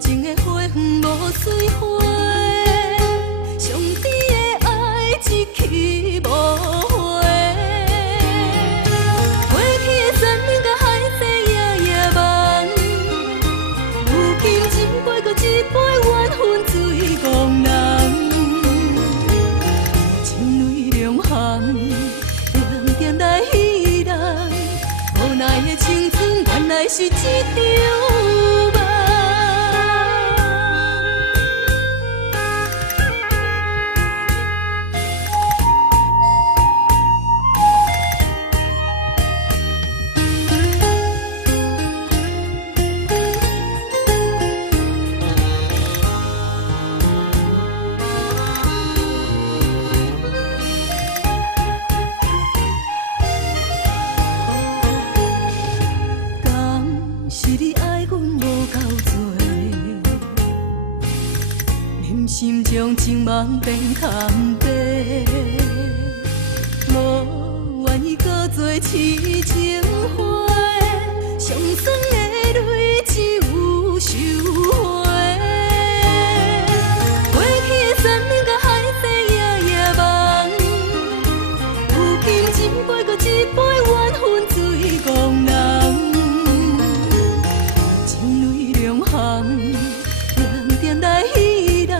情的花园无水花，上甜的爱一去无回。过去的山岭甲海誓夜夜梦，如今斟杯搁一杯缘分水怣人。情泪两行，点点来戏人，无奈的青春原来是一场梦。是你爱阮无够多，忍心将情梦变空白，无愿意搁做痴情花，上酸的泪只有收回。过去的山岭甲海誓夜夜梦，如今斟杯搁一杯缘分水怣人。点点来戏人，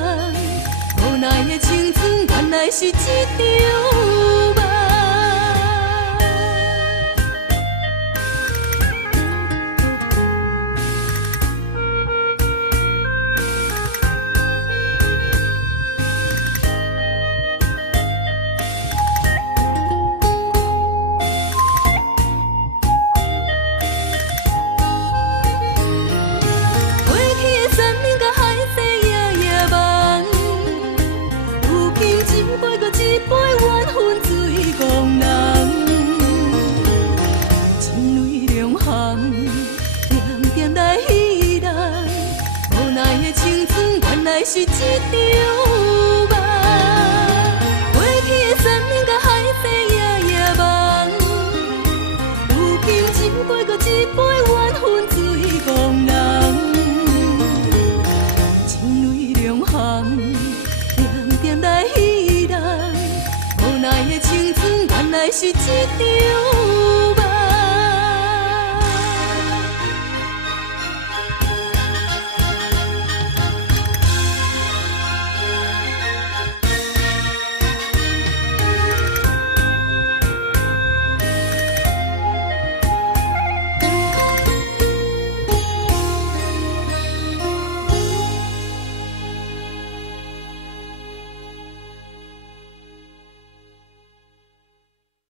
无奈的青春原来是一场梦。是一场梦，过去的山岭甲海誓夜夜梦，如今斟杯搁一杯缘分水怣人。情泪两行，点点来戏人，无奈的青春原来是一场梦。